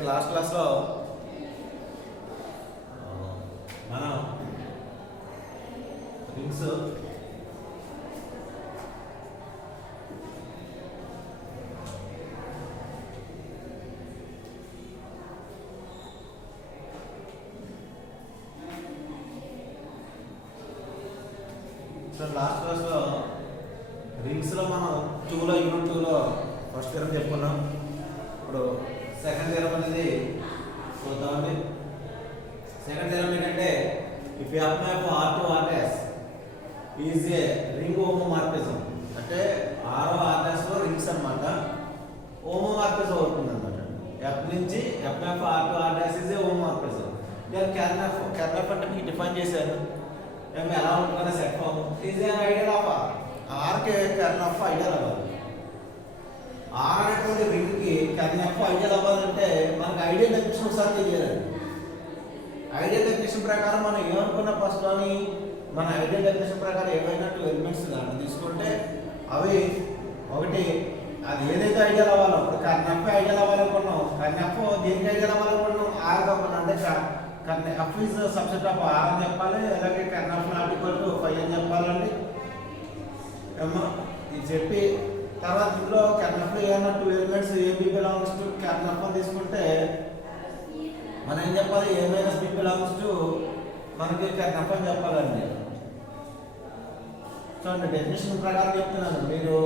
Last క్లాస్లో మనం rings last క్లాస్లో రింగ్స్లో మనం యూనిట్ 2లో ఫస్ట్ థియరం చెప్పుకున్నాం. ఇప్పుడు సెకండ్ థియరం అనేది చూద్దామండి. సెకండ్ థియరం ఏంటంటే if F map R to are dash is a ring homomorphism, అంటే ఆరో ఆర్ డాష్లో రింగ్స్ అనమాట హోమోమార్ఫిజం అవుతుంది అనమాట. ఎఫ్ నుంచి F map R to are dash is a homomorphism. Kernel of అంటే మీకు డిఫైన్ చేశాను. ఎలా ఉంటుందనే set form is an ideal of R. ఆర్కి కెర్నఫ్ ఐడియల్ అవ్వాలి. ఆర్ అనేటువంటి రింగ్కి కెర్నఫ్ ఐడియల్ అవ్వాలంటే మనకు ఐడియల్ డెఫినేషన్ ఒకసారి తెలియాలి. ఐడియల్ డెఫినేషన్ ప్రకారం మనం ఏమనుకున్న ఫస్ట్లోని మన ఐడియల్ డెఫినేషన్ ప్రకారం ఏవైనా 2 ఎలిమెంట్స్ దాన్ని తీసుకుంటే అవి ఒకటి అది ఏదైతే ఐడియల్ అవ్వాలో ఇప్పుడు కెర్నఫ్ ఐడియల్ అవ్వాలనుకున్నాం. కెర్నఫ్ దేనికి ఐడియల్ అవ్వాలనుకున్నాం? ఆర్ కాకుండా అంటే F is subset of R అని చెప్పాలి. అలాగే కెర్నఫ్ నాట్ ఈక్వల్ టు 5 అని చెప్పాలండి. ఏమో ఇది చెప్పి తర్వాత ఇందులో కెర్నఫ్లో ఏమన్నా 2 elements AB belongs to kernel of అని తీసుకుంటే మనం ఏం చెప్పాలి? ఏ మైనస్ బి బిలాంగ్స్ టు మనకి కెర్నఫ్ అని చెప్పాలండి. చూడండి డెఫినేషన్ ప్రకారం చెప్తున్నాను. మీరు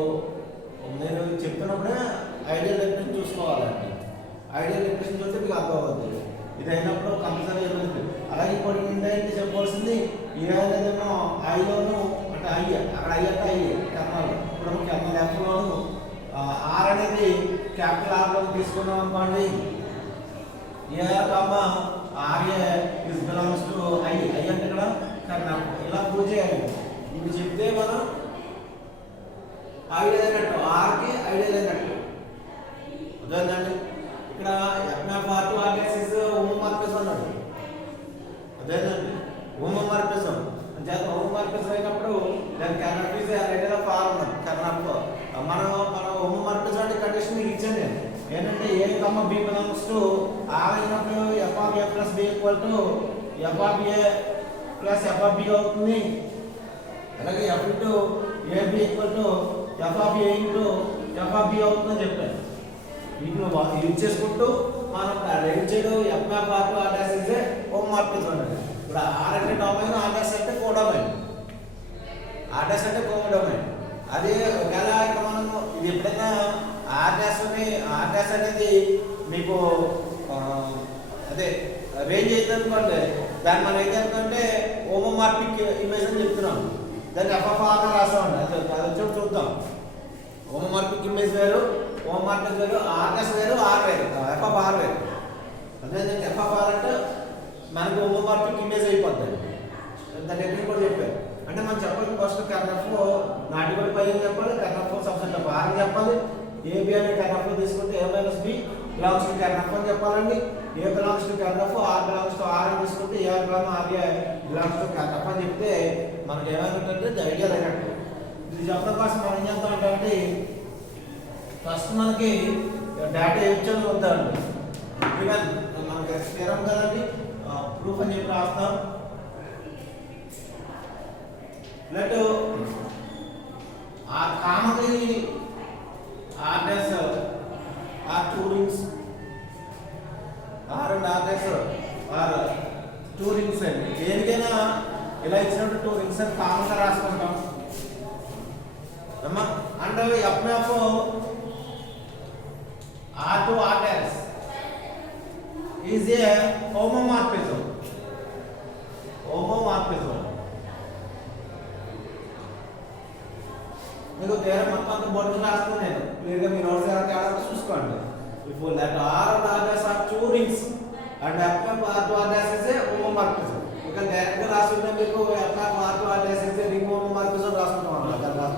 చెప్తున్నప్పుడే ఐడియల్ డెఫినేషన్ చూసుకోవాలండి. ఐడియల్ డెఫినేషన్ చూస్తే మీకు అర్థం అవుతుంది. ఇది అయినప్పుడు కంపల్సరీ ఏమైంది. అలాగే ఇప్పుడు ఏంటంటే చెప్పవలసింది ఏ అనేదేమో ఐలోను అంటే ఐ అక్కడ ఐ అంటే ఐ కెర్నల్. ఇప్పుడు కెర్నల్ ఎఫ్లోను ఆర్ అనేది క్యాపిటల్ ఆర్లో తీసుకున్నాం అనుకోండి. AR comma RA is belongs to I. I అంటే ఇక్కడ కెర్నల్. ఇలా ప్రూవ్ చేయాలి. ఇవి చెప్తే మనం ఐడియల్ అయినట్టు, ఆర్కి ఐడియల్ అయినట్టు అదేంటండి. ఇక్కడ F map R to are dash is homomorphism అన్నాడు. అదేనండి హోమోమార్ఫిజం అంటే హోమోమార్ఫిజం అయినప్పుడు దాని కెర్నఫ్ ఈజ్ ఐడియల్ ఆఫ్ ఆర్ ఉన్నది. కెర్నఫ్ మనం హోమోమార్ఫిజం అంటే కండిషన్ మీకు ఇచ్చాను నేను. ఏంటంటే A comma B belongs to R అయినప్పుడు F of A plus B equal to F of A plus F of B అవుతుంది. అలాగే F into AB equal to F of A into F of B అవుతుందని చెప్పాను. వీటిని use చేసుకుంటూ మనం right side F map R to are dash is a homomorphism అండి. ఇప్పుడు R అంటే డొమైన్, ఆర్ డాష్ అంటే కోడొమైన్. ఆర్ డాష్ అంటే కోడొమైన్. అదే ఒకవేళ ఇక్కడ మనం ఇది ఎప్పుడైనా ఆర్ డాష్ అనేది మీకు అదే రేంజ్ అయితే అనుకోండి, దాన్ని మనం ఏం చెప్తుంటే హోమోమార్ఫిక్ ఇమేజ్ అని చెప్తున్నాం. దాన్ని ఎఫ్ ఆఫ్ ఆర్ రాసామండి. అది చూద్దాం. హోమోమార్ఫిక్ ఇమేజ్ వేరు, హోమోమార్ఫిక్ వేరు, ఆర్ డాష్ వేరు, ఆర్ వేరు, ఎఫ్ ఆఫ్ ఆర్ వేరు. అదేవిధంగా ఎఫ్ ఆఫ్ ఆర్ అంటే మనకు హోమోమార్ఫిక్ ఇమేజ్ అయిపోద్ది. దాని డెఫినేషన్ కూడా చెప్పారు. అంటే మనం చెప్పాలి ఫస్ట్ కెర్నఫ్ నాట్ ఈక్వల్ టు 5 అని చెప్పాలి. కెర్నఫ్ సబ్సెట్ ఆఫ్ ఆర్ అని చెప్పాలి. ఏబి అనే కెర్నఫ్ తీసుకుంటే A minus B belongs to kernel of అని చెప్పాలండి. A belongs to kernel of, R belongs to are అని తీసుకుంటే ఏఆర్ బిలాంగ్స్ టు కెర్నఫ్ అని చెప్తే మనకి ఏమైనా ఐడియల్ అయినట్టు. ఇది చెప్పడం కోసం మనం ఏం చేస్తామంటే ఫస్ట్ మనకి డేటా ఇచ్చేది వద్దండి. ఈవెన్ మనకి స్థిరం కదండి, ప్రూఫ్ అని చెప్పి రాస్తాం. లెట్ ఆ commonly R dash R 2 rings, R and R dash R 2 rings అండి. దేనికైనా ఇలా ఇచ్చినట్టు 2 రింగ్స్ అని కామన్గా రాసుకుంటాం అమ్మా. And F map R to are dash is a homomorphism. మీకు పేరు మొత్తం అంత బోర్డు రాస్తాను నేను. క్లియర్గా మీ నోట్స్ ఎలా చూసుకోండి. ఇప్పుడు let R and R dash R 2 rings and F map R to are dash is a homomorphism. ఇక డైరెక్ట్గా రాసుకుంటే మీకు F map R to are dash is a ring homomorphism రాసుకుంటాం అన్నమాట.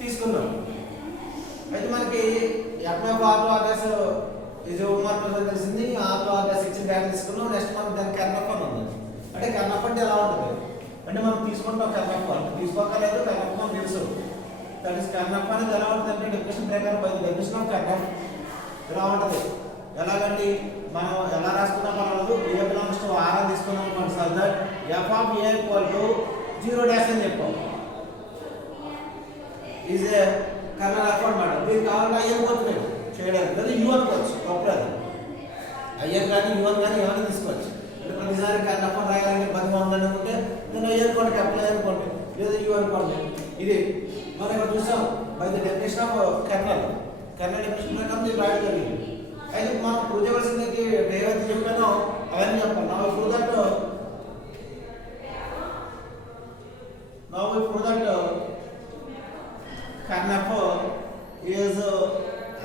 తీసుకున్నాం. అయితే మనకి F map R to are dash ఇది హోమోమార్ఫిజం తెలిసింది. ఆర్ టు ఆర్ డాష్ ఇచ్చిన డేటా తీసుకున్నాం. నెక్స్ట్ మనకి దాని కెర్నఫ్ అని ఉంది. అంటే కెర్నఫ్ అంటే ఎలా ఉంటుంది అంటే మనం తీసుకుంటాం కెర్నఫ్ అంటే తీసుకోకలేదు. కెర్నఫ్ మనకు తెలుసు. దట్ ఈస్ కెర్నఫ్ అనేది ఎలా ఉంటుంది అంటే డెఫినేషన్ ప్రకారం బై ది డెఫినేషన్ ఆఫ్ కెర్నఫ్ ఇలా ఉంటుంది. ఎలాగండి మనం ఎలా రాసుకున్నా పర్వాలేదు, ఏ బిలాంగ్స్ టు ఆర్ అని తీసుకున్నాం అనుకోండి sir, that f of A equal to 0 dash అని చెప్పాం. ఈజ్ ఏ కర్నల్ ఎఫ్ అనమాట. మీరు కావాలంటే ఐ అనుకోవచ్చు చేయడానికి, లేదా యూ అనుకోవచ్చు, తప్పలేదు. ఐఎన్ కానీ యూఎన్ కానీ ఏమైనా తీసుకోవచ్చు. అంటే ప్రతిసారి కర్నల్ ఎఫ్ రాయాలని ఇబ్బందిగా ఉందని అనుకుంటే నేను ఐ అనుకోండి, కెప్టెన్ అనుకోండి, లేదా యూ అనుకోండి. ఇది మనం ఇక్కడ చూసాం by the definition of colonel definition ప్రకారం ఇది రాయడం జరిగింది. అయితే మనం ప్రూవ్ చేయవలసింది ఏవైతే చెప్పానో అవన్నీ చెప్పాలి. నా prove that colonel is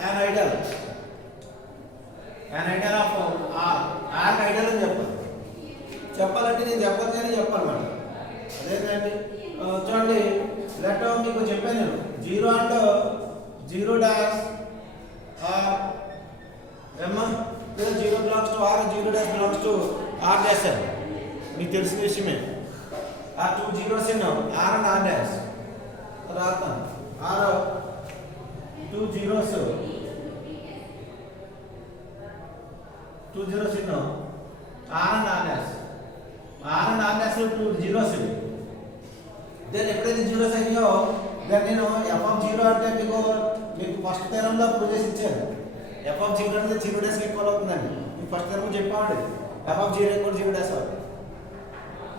an ideal of R ideal అని చెప్పాలంటే నేను చెప్పాలి కానీ చెప్పాలన్నమాట. అదేంటండి చూడండి, లెట్ మీకు చెప్పాను నేను 0 అండ్ 0 డాష్ ఏమా లేదా 0 belongs to R, 0 dash belongs to R dash అని మీకు తెలిసిన విషయమే. ఆ 2 zeros in R and R dash రాస్తాను. R 2 zeros in R and R dash. R and R dash 2 zeros in. Then ఎప్పుడైతే జీరోస్ అయ్యో దెన్ నేను ఎఫ్ ఆఫ్ 0 అంటే మీకు ఫస్ట్ థియరంలో ప్రూవ్ చేసి ఇచ్చాను. ఎఫ్ ఆఫ్ 0 అంటే 0 డాష్ ఈక్వల్ అవుతుందండి. మీకు ఫస్ట్ థియరం చెప్పామండి ఎఫ్ ఆఫ్ 0 ఈక్వల్ 0 డాష్ అవుతుంది.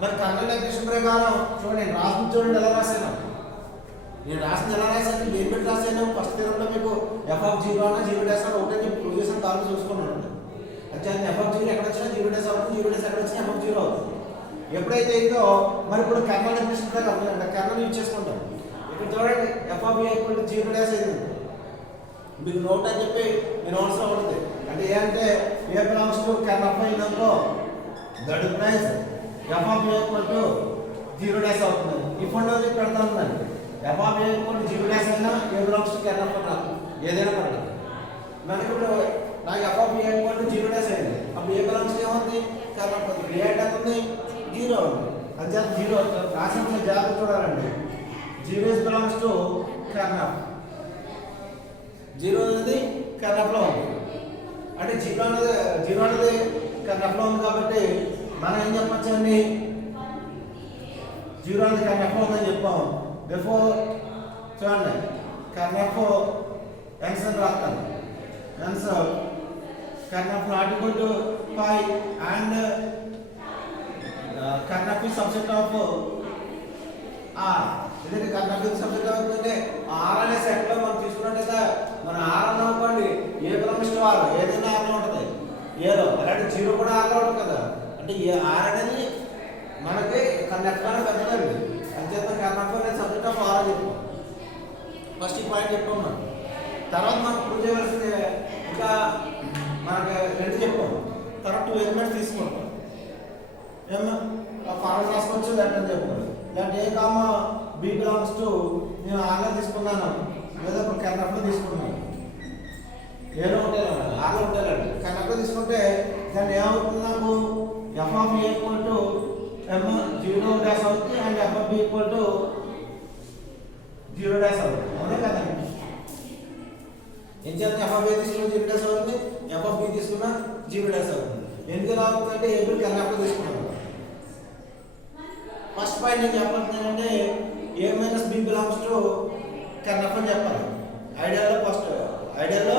మరి కర్నల్ డెఫినేషన్ ప్రకారం చూడండి, నేను రాసింది చూడండి ఎలా రాశాను. నేను రాసింది ఎలా రాశాను, దేని పెట్టి రాశాను. ఫస్ట్ థియరంలో మీకు ఎఫ్ ఆఫ్ 0 అన్న 0 డాష్ అని ఒకటే ప్రూవ్ చేసిన కాలం చూసుకున్నాను. అంటే ఎఫ్ ఆఫ్ 0 ఎక్కడ వచ్చినా 0 డాష్ అవుతుంది, 0 డాష్ ఎక్కడ వచ్చినా ఎఫ్ ఆఫ్ 0 అవుతుంది. ఎప్పుడైతే ఇదో మరి ఇప్పుడు కర్నల్ డెఫినేషన్ ప్రకారం కర్నల్ యూజ్ చేసుకుంటాం. ఇక్కడ చూడండి F of A equal to 0 dash అయింది. మీకు నోట్ అని చెప్పి నేను అవసరం ఉంటుంది. అంటే ఏ అంటే ఏ బిలాంగ్స్ టు కర్నల్ అయినందుకో that implies F of A equal to 0 dash అవుతుంది. ఈ ఫండ్ అనేది పెడతా ఉందండి. F of A equal to 0 dash అయినా ఏ బిలాంగ్స్ టు కర్నల్ రాదు, ఏదైనా పడదు. మనకి ఇప్పుడు నాకు F of A equal to 0 dash అయింది. అప్పుడు ఏ బిలాంగ్స్ ఏముంది, కర్నల్ పడుతుంది. ఏ అంటే ఉంది 0 ఉంది. అది 0 రాసిన జాగ్రత్త చూడాలండి. 0 బిలాంగ్స్ టు కర్నల్. 0 అనేది కర్నల్లో ఉంది. అంటే 0 అనేది కర్నల్లో ఉంది కాబట్టి మనం ఏం చెప్పచ్చు అండి, 0 అనేది కర్నల్లో ఉందని చెప్పాము. therefore చూడండి కర్నల్ ఎన్స్ అని రాస్తాను. ఎన్స్ kernel not equal to 5 and kernel subject of R. ఎందుకంటే కర్నల్ సబ్జెక్ట్ ఆఫ్ అంటే ఆర్ అనే సెట్ లో మనం తీసుకున్నట్టయితే మన ఆర్ అని అనుకోండి, ఏ బిలాంగ్స్ టు ఆర్ ఏదైనా ఆర్ లో ఉంటుంది, ఏలో అలాంటి 0 కూడా ఆర్ లో ఉంటుంది కదా. అంటే ఏ ఆర్ అనేది మనకి కర్నల్ కన్నా పెద్దదండి. అంచేత కర్నల్ అనే సబ్జెక్ట్ ఆఫ్ ఆర్ అని చెప్పాం. ఫస్ట్ ఈ పాయింట్ చెప్పాం మనం. తర్వాత మనం ప్రూవ్ చేయవలసింది ఇంకా మనకి 2 చెప్పాం. తర్వాత 2 ఎలిమెంట్స్ తీసుకుంటాం. ఏమో ఫార్ములా రాసుకోవచ్చు, లేదంటే చెప్పారు లేదంటే ఏ కామా బి బిలాంగ్స్ టు నేను ఆర్లో తీసుకున్నాను, లేదా ఇప్పుడు కర్నల్లో తీసుకున్నాను. ఏలో ఉంటాయండి, ఆర్లో ఉంటాయండి. కర్నల్లో తీసుకుంటే దాన్ని ఏమవుతుంది, నాకు F of A equal to ఎమ్ 0 డాష్ అవుతుంది and F of B equal to 0 dash అవుతుంది. అవునే కదండి. ఏం చేస్తే ఎఫ్ ఆఫ్ ఏ తీసుకున్న 0 డాష్ అవుతుంది, ఎఫ్ ఆఫ్ బి తీసుకున్న 0 డాష్ అవుతుంది. ఎందుకు ఎలా అవుతుందంటే ఏబుల్ కర్నల్లో తీసుకున్నాను. ఫస్ట్ పాయింట్ నేను చెప్పాలంటే A minus B belongs to kernel అని చెప్పాలి. ఐడియాలో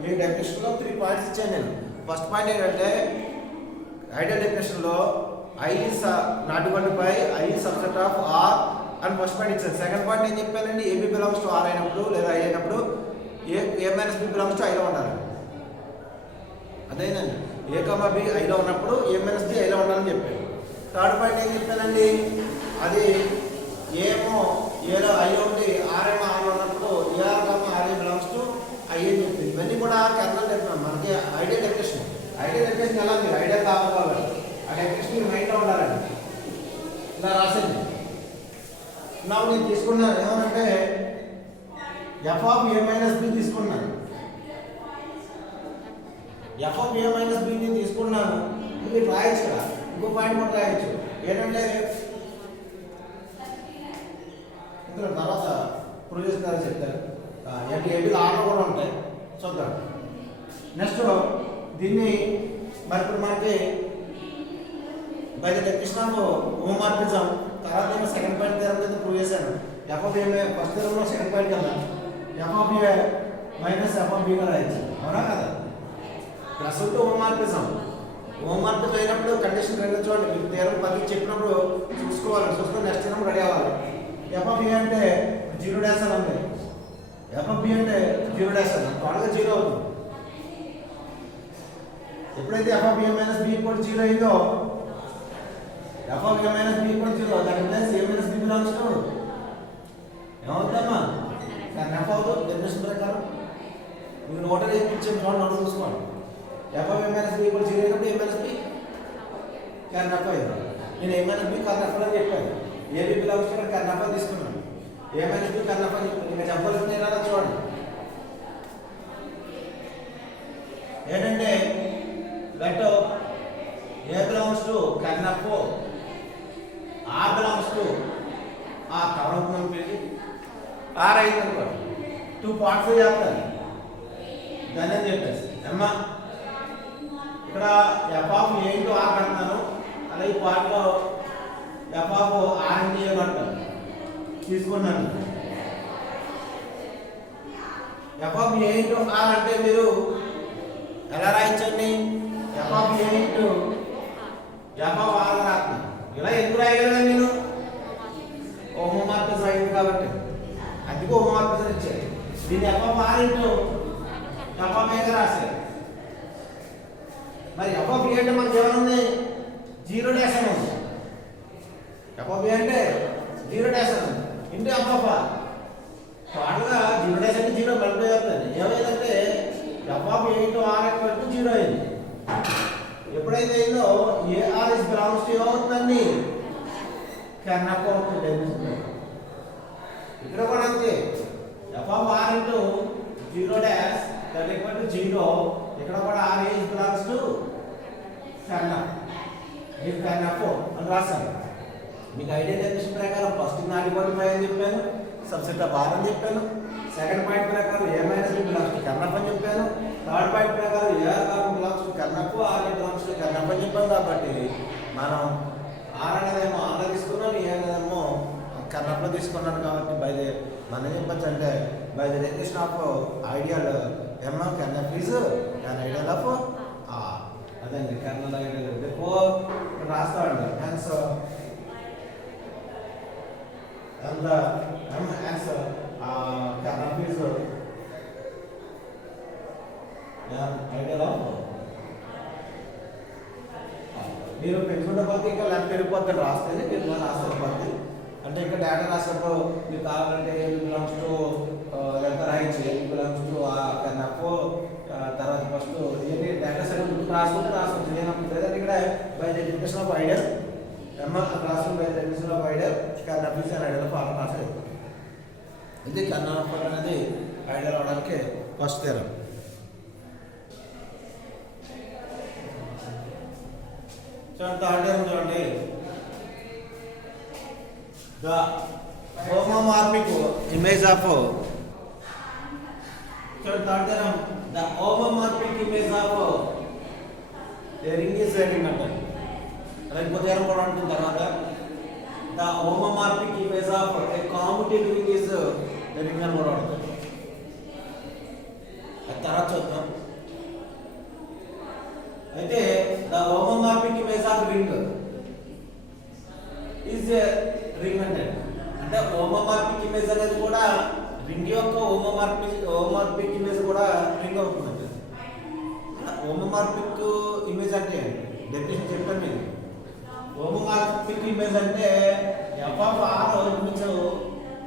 మీ డెఫినేషన్లో 3 పాయింట్స్ ఇచ్చాను నేను. ఫస్ట్ పాయింట్ ఏంటంటే ఐడియల్ డెఫినేషన్లో I is not equal to 5, I is subset of R అని ఫస్ట్ పాయింట్ ఇచ్చాను. సెకండ్ పాయింట్ ఏం చెప్పానండి, ఏబి బిలాంగ్స్ టు ఆర్ అయినప్పుడు లేదా ఐ అయినప్పుడు A minus B belongs to ఐలో ఉండాలి. అదేనండి, ఏ కమా బి ఐలో ఉన్నప్పుడు ఏ మైనస్ బి ఐలో ఉండాలని చెప్పాను. థర్డ్ పాయింట్ ఏం చెప్పానండి, అది ఏమో ఏలో ఐ ఉండి ఆర్ఏమో ఆర్లో ఉన్నప్పుడు AR comma RA belongs to I అని చెప్పింది. ఇవన్నీ కూడా కర్నల్ డెఫినేషన్. మనకి ఐడియల్ డెఫినేషన్ ఎలా మీరు ఐడియల్ కావాలి, ఆ డెఫినేషన్ మీ మైండ్లో ఉండాలండి. ఇలా రాసింది. నా నేను తీసుకున్నాను ఏమంటే F of A minus B తీసుకున్నాను. F of A minus B నేను తీసుకున్నాను. మీరు రాయొచ్చు కదా, ఇంకో పాయింట్ కూడా రాయొచ్చు. ఏంటంటే ఇక్కడ తర్వాత ప్రొడ్యూస్ గారు చెప్తారు. ఏంటి ఏపీలో ఆర్లో కూడా ఉంటాయి, చూద్దాం. నెక్స్ట్ దీన్ని మరి ఇప్పుడు మనకి by the definition of homomorphism తర్వాత నేను సెకండ్ పాయింట్ థియరం ప్రూవ్ చేశాను. ఎఫ్ ఆఫ్ ఏ ఫస్ట్ థియరంలో సెకండ్ పాయింట్ కదా F of A minus F of బీగా రాయొచ్చు, అవునా కదా? ప్లస్ ఉంటే హోమోమార్ఫిజం అయినప్పుడు కండిషన్ రెండు చూడండి. మీకు థియరం 10 చెప్పినప్పుడు చూసుకొని నెక్స్ట్ థియరం రెడీ అవ్వాలి. ఎఫ్ ఆఫ్ ఏ అంటే 0 డాష్ అని ఉంది, ఎఫ్ ఆఫ్ బి అంటే 0 డాష్ అని టోటల్గా 0 అవుతుంది. ఎప్పుడైతే F of A minus B equal 0 అయిందో F of A minus B equal 0 దాని plus A minus B belongs to ఏమవుతుందమ్మా? కానీ ఎఫ్ అవుతుంది డెఫినేషన్ ప్రకారం మీకు నోట్ ఇచ్చిన చోట నోట్ చూసుకోండి. F of A minus B equal 0 అయినప్పుడు A minus B ker F అయింది. నేను A minus B ker F అని చెప్పాను. AB belongs to corn F అని తీసుకున్నాను. A minus B ker F అని చెప్పాను. ఇంకా చెప్పాల్సింది ఏదైనా చూడండి ఏంటంటే let A belongs to corn F, R belongs to ఆ కవర్ పెట్టి ఆర్ అయింది అనుకో 2 పార్ట్స్ చేస్తాను దాన్ని అని చెప్పేసి అమ్మా ఇక్కడ F of A into R కడతాను, అలాగే ఈ పార్ట్లో F of R into A కడతాను తీసుకున్నాను. F of A into R అంటే మీరు ఎలా రాయించండి? F of A into F of R రాస్తాను. ఇలా ఎందుకు రాయగలను నేను? హోమోమార్ఫిజం అయింది కాబట్టి, అందుకే హోమోమార్ఫిజం ఇచ్చారు. దీన్ని F of R into F of ఏగా రాశారు. మరి ఎఫ్ ఆఫ్ ఏ అంటే మనకి ఏమనుంది? 0 డాష్ అని ఉంది. ఎఫ్ ఆఫ్ ఏ అంటే 0 డాష్ అని ఉంది ఇంటూ ఎఫ్ ఆఫ్ ఆర్. టోటల్గా 0 డాష్ అంటే 0 మల్టిప్లై అవుతుంది. ఏమైందంటే F of A into R equal to 0 అయింది. ఎప్పుడైతే అయిందో ఏఆర్ ఇస్ బిలాంగ్స్ టు ఏమవుతుందండి? క్యాన్ ఎఫ్ అవుతుంది. ఇక్కడ కూడా అంతే. F of R into 0 dash that equal to 0. ఇక్కడ కూడా R is belongs to ker F. మీరు క్యాన్ ఎఫ్ అని రాశాను. మీకు ఐడియా డెఫినేషన్ ప్రకారం ఫస్ట్ నాటిఫై అని చెప్పాను, సబ్సెట్ ఆఫ్ ఆర్ అని చెప్పాను. సెకండ్ పాయింట్ ప్రకారం A minus B belongs to corn F అని చెప్పాను. థర్డ్ పాయింట్ ప్రకారం AR belongs to corn F, R belongs to corn F అని చెప్పాను. కాబట్టి మనం ఆర్ అనేదేమో ఆర్లో తీసుకున్నాను, ఏ అనేదేమో కర్న్ ఎఫ్లో తీసుకున్నాను. కాబట్టి మనం ఏం చెప్పచ్చు అంటే by the definition of ideal M ker F is an ideal of R. అదండి కర్నల్ ఐడియల్. బిఫోర్ ఇక్కడ రాస్తాడు hence and m as kernel is an ideal of. మీరు పెంచుకుంటే పోతే ఇంకా లెఫ్ట్ పెరిగిపోతుంది రాస్తుంది, మీరు రాస్తారు పోతుంది. అంటే ఇంకా డేటా రాసినప్పుడు మీరు కావాలంటే ఏ బిలాంగ్స్ టు ఎంత రాయించి A belongs to corn F తర్వాత ఫస్ట్ ఏంటి డేటా సెట్ రాసుకుంటే రాసుకోవచ్చు. లేదంటే ఇక్కడ by the definition of ideal M రాసుకుని by the definition of ideal kern F is an ideal of R రాసేది. ఇది కర్న్ ఎఫ్ అనేది ఐడియల్ అవడానికి ఫస్ట్ థియరం. థర్డ్ థియరం చూడండి. The homomorphic image of third theorem, the homomorphic image of a ring is a ring అంటారు. అలాగే ఇంకో theorem కూడా ఉంటుంది తర్వాత the homomorphic image of a commutative ring is a ring అని కూడా ఉంటుంది. అది తర్వాత చూద్దాం. అయితే the homomorphic image of ring is a ring అంటే హోమోమార్ఫిక్ ఇమేజ్ అనేది కూడా రింగ్ యొక్క హోమోమార్ఫిక్ ఇమేజ్ కూడా రింగ్ అవుతుందండి. హోమోమార్ఫిక్ ఇమేజ్ అంటే డెఫినేషన్ చెప్పాను మీకు. హోమోమార్ఫిక్ ఇమేజ్ అంటే ఎఫ్ ఆఫ్ ఆర్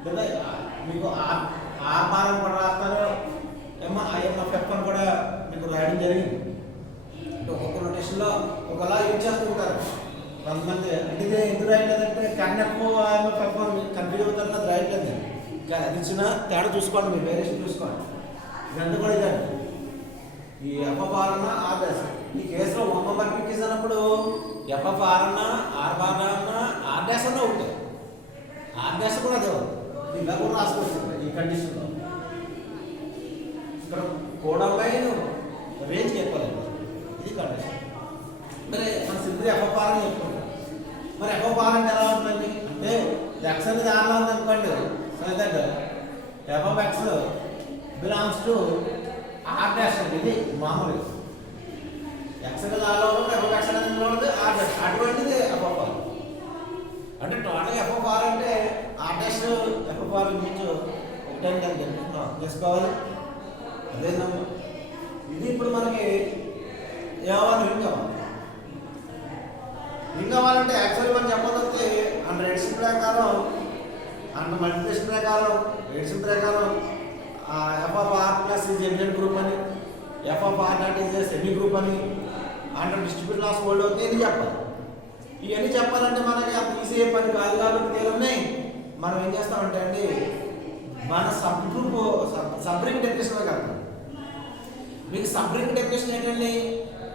లేదా మీకు ఆర్ బార్ కూడా రాస్తారు, ఏమో ఐఎంఎఫ్ ఎఫ్ అని కూడా మీకు రాయడం జరిగింది. అంటే ఒక్కొక్క నోటేషన్లో ఒకలా యూజ్ చేస్తుంటారు కొంతమంది. అంటే ఎందుకు రాయలేదంటే kern F IMF F confuse అవుతారు కదా రాయట్లేదు. కానీ అది ఇచ్చిన తేడా చూసుకోండి, మీరు వేరియేషన్ చూసుకోండి. ఇదంతా కూడా ఇదండి. ఈ ఎఫ్ ఆఫ్ ఆర్ అన్న ఆర్ డాష్ ఈ కేసులో హోమోమార్ఫిక్ ఇమేజ్ అన్నప్పుడు ఎఫ్ ఆఫ్ ఆర్ అన్న ఆర్ బార్ అన్న ఆర్ డాష్ అన్న ఉంటాయి. ఆర్ డాష్ కూడా అదే ఇలా కూడా రాసుకోవచ్చు ఈ కండిషన్లో. ఇక్కడ కోడ్ లైన్ రేంజ్కి ఎక్కువలేదు. ఇది కండిషన్. మరి మనం సింపుల్ ఎఫ్ఎఫ్ఆర్ అని చెప్పుకుంటాం. మరి ఎఫ్ఎఫ్ఆర్ అంటే ఎలా ఉంటుంది అంటే ఎక్స్ అనేది ఆర్లో ఉంది అనుకోండి. So that F X belongs to are dash అంటే ఇది మామూలు ఎక్స్ అనేది ఆర్లో ఉంటుంది, ఎఫ్ ఎక్స్ అనేది ఉంటుంది, ఆర్ డాష్ అటువంటిది ఎఫ్ఎఫ్ఆర్. అంటే టోటల్ ఎఫ్ఎఫ్ఆర్ అంటే ఆర్ డాష్ ఎఫ్ఎఫ్ఆర్ నుంచి ఒకటే చేసుకోవాలి. అదేనమ్మా ఇది ఇప్పుడు మనకి ఏమవ్వాలి రింగ్ అవ్వాలి. రింగ్ అవ్వాలంటే యాక్చువల్లీ మనం చెప్పకపోతే అండ్ ఎడిషన్ ప్రకారం అండ్ మల్టిప్లికేషన్ ప్రకారం ఎడిషన్ ప్రకారం F of R plus is element group అని, F of R not is semi group అని, అండ్ డిస్ట్రిబ్యూట్ లాస్ హోల్డ్ అవుతుంది. ఇది చెప్పాలి. ఇవన్నీ చెప్పాలంటే మనకి అంత ఈజీ ఏ పని కాదు. కాబట్టి తేలున్నాయి మనం ఏం చేస్తామంటే అండి మన సబ్ గ్రూప్ సబ్రింగ్ డెఫినేషన్ కలుగుతాం. మీకు సబ్రింగ్ డెఫినేషన్ ఏంటండి?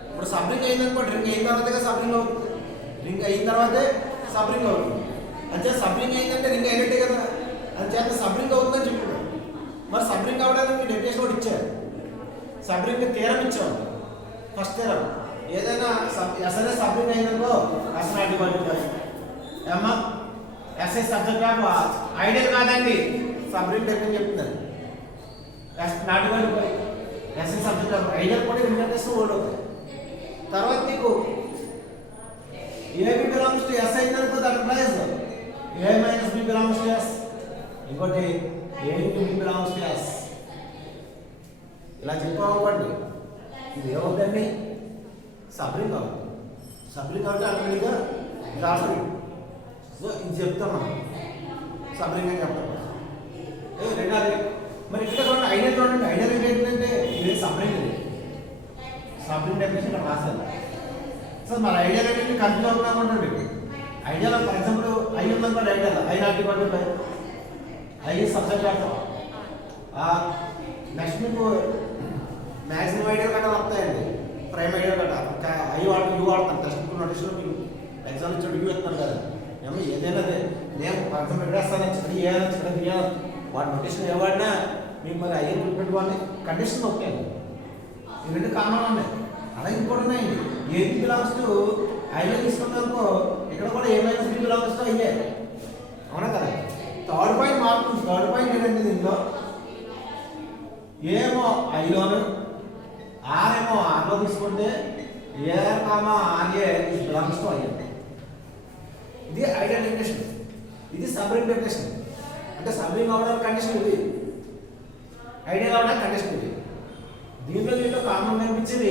ఇప్పుడు సబ్రింగ్ అయిందనుకోండి, రింగ్ అయిన తర్వాతే సబ్రింగ్ అవుతుంది. రింగ్ అయిన తర్వాతే సబ్రింగ్ అవుతుంది. అంతే సబ్రింగ్ అయిందంటే రింగ్ అయినట్టే కదా. అంచేత సబ్రింగ్ అవుతుందని చెప్పాడు. మరి సబ్రింగ్ అవ్వడానికి మీరు డెఫినేషన్ కూడా ఇచ్చారు. సబ్రింగ్ తీరం ఇచ్చాము. ఫస్ట్ తీరం ఏదైనా ఎస్ఐ సబ్రింగ్ అయిందనుకో ఎస్ నాట్ ఈక్వల్ టు ఏమా ఎస్ఐ సబ్జెక్ట్ ఆఫ్ ఐడియల్ కాదండి. సబ్రింగ్ డెఫినేషన్ చెప్తున్నారు. S not equal to SI subset of ideal కూడా ఇంటర్నెస్ ఓల్డ్ అవుతాయి. తర్వాత నీకు ఏబి బిలాంగ్స్ టు ఎస్ అయిందనుకో that implies A minus B belongs to S. ఇంకోటి A into B belongs to S. ఇలా చెప్పామనుకోండి ఇది ఏమవుతుందండి? సబ్రింగ్ అవుతుంది. సబ్రింగ్ అవుతే ఆటోమేటిక్గా రాసుకుంటాం. సో ఇది చెప్తాం మనం సబ్రింగ్ అని చెప్తాం. రెండోది మరి ఇక్కడ చూడండి ఐడియల్ చూడండి. ఐడియల్ ఏంటంటే ఇది సబ్రింగ్. సబ్రింగ్ డెఫినేషన్ ఇక్కడ రాశారు. సో మన ఐడియల్ ఏంటంటే కన్ఫ్యూజ్ అవుతున్నామంటే ఐడియల్ ఫర్ ఎగ్జాంపుల్ ఐ ఉందనుకోండి. Ideal I not equal to I subset of next మీకు మ్యాక్సిమం ఐడియల్ కట్ట వస్తాయండి. ప్రైమ్ ఐడియల్ కట్ట ఐ వాడు యూ వాడతాను. టెక్స్ట్ బుక్ నోటీస్లో మీకు ఎగ్జామ్ ఇచ్చాడు యూ ఇస్తున్నాను కదా. ఏమో ఏదైనా అదే నేను ఫర్ ఎగ్జాంపుల్ ఎక్కడేస్తాను ఇక్కడ ఏ ఇక్కడ బియ్య వాడు నోటీస్లో ఏ వాడినా మీకు మరి అయ్యే గుర్తుపెట్టుకోవాలి. కండిషన్ ఓకే అండి. ఈ రెండు కారణాలు ఉన్నాయి. అలా ఇంకోటి ఉన్నాయి. ఏబి బిలాంగ్స్ టు ఐలో తీసుకున్నానుకో ఇక్కడ కూడా A minus B belongs to అయ్యే. అవునా కదా. థర్డ్ పాయింట్ మారుతుంది. థర్డ్ పాయింట్ ఏంటంటే దీంట్లో ఏమో ఐలోను ఆర్ ఏమో ఆర్లో తీసుకుంటే AR comma RA belongs to IA. ఇది ఐడియల్ డెఫినేషన్. ఇది సబ్రింగ్ డెఫినేషన్. అంటే సబ్రింగ్ అవడానికి కండిషన్ ఇది, ఐడియల్ అవడానికి కండిషన్ ఇది. దీంట్లో కామన్ కనిపించేది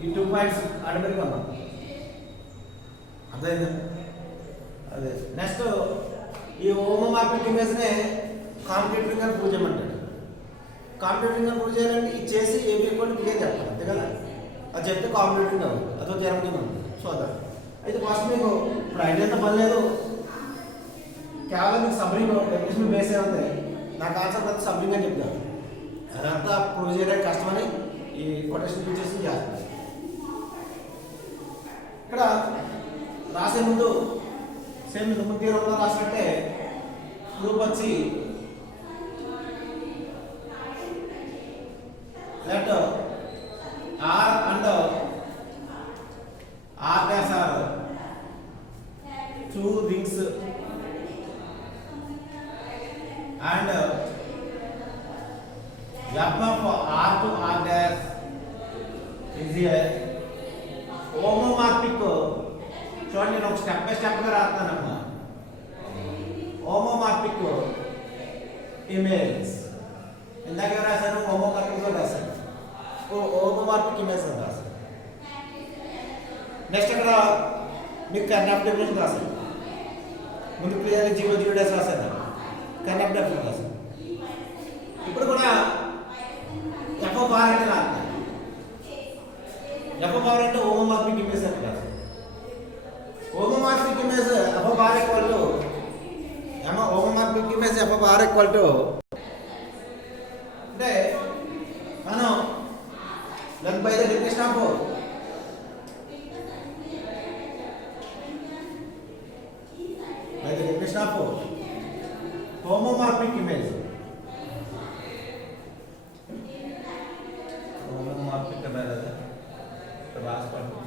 ఈ 2 పాయింట్స్ ఆటోమేటిక్గా ఉన్నాం. అర్థమైందా? అదే నెక్స్ట్ ఈ హోమోమార్ఫిక్ ఇమేజ్నే కాంపిటేటివ్గా ప్రూవ్ చేయమంటాడు. కాంపిటేటివ్గా ప్రూవ్ చేయాలంటే ఇది చేసి ఏబీ కూడా బిగే చెప్పాలి. అంతే కదా. అది చెప్తే కాంపిటేటివ్గా ఉంది. అదో తీరం కింద ఉంది. సో అదే అయితే ఫస్ట్ మీకు ఇప్పుడు ఐడియాతో పని లేదు. కేవలం మీకు సబ్రింగ్ డెఫినేషన్ బేస్ అయి ఉంది. నాకు ఆన్సర్ ప్రతి సబ్రింగ్ అని చెప్తాను. అదంతా ప్రూవ్ చేయడానికి కష్టమని ఈ కొటేషన్ యూజ్ చేస్తుంది. ఇక్కడ రాసే ముందు సేమ్ ముందు తీరంలో రాసినట్టే గ్రూప్ వచ్చి let R and R dash are two rings and F of R to R dash is a homomorphic. చూడండి నేను ఒక స్టెప్ బై స్టెప్గా రాస్తానమ్మా. హోమోమార్ఫిక్ ఇమేజ్ ఇందాక రాశాను. హోమోమార్ఫిక్ రాశాను. హోమోమార్ఫిక్ ఇమేజ్ అని రాశాను. నెక్స్ట్ ఇక్కడ మీకు కర్నాఫ్ డెఫినేషన్ రాశాను. ముందు క్లియర్గా 0 డేస్ రాశాను. కర్నాఫ్ డెఫినేషన్ రాశాను. ఇప్పుడు కూడా ఎఫ్ ఆఫ్ ఆర్ అంటే రాస్తాను. ఎఫ్ ఆఫ్ ఆర్ అంటే హోమోమార్ఫిక్ ఇమేజ్ అని రాశాను. Homomorphic image F of R equal to homomorphic image F of R equal to అంటే మనం let by the definition of homomorphic image. Homomorphic image రాసుకోండి.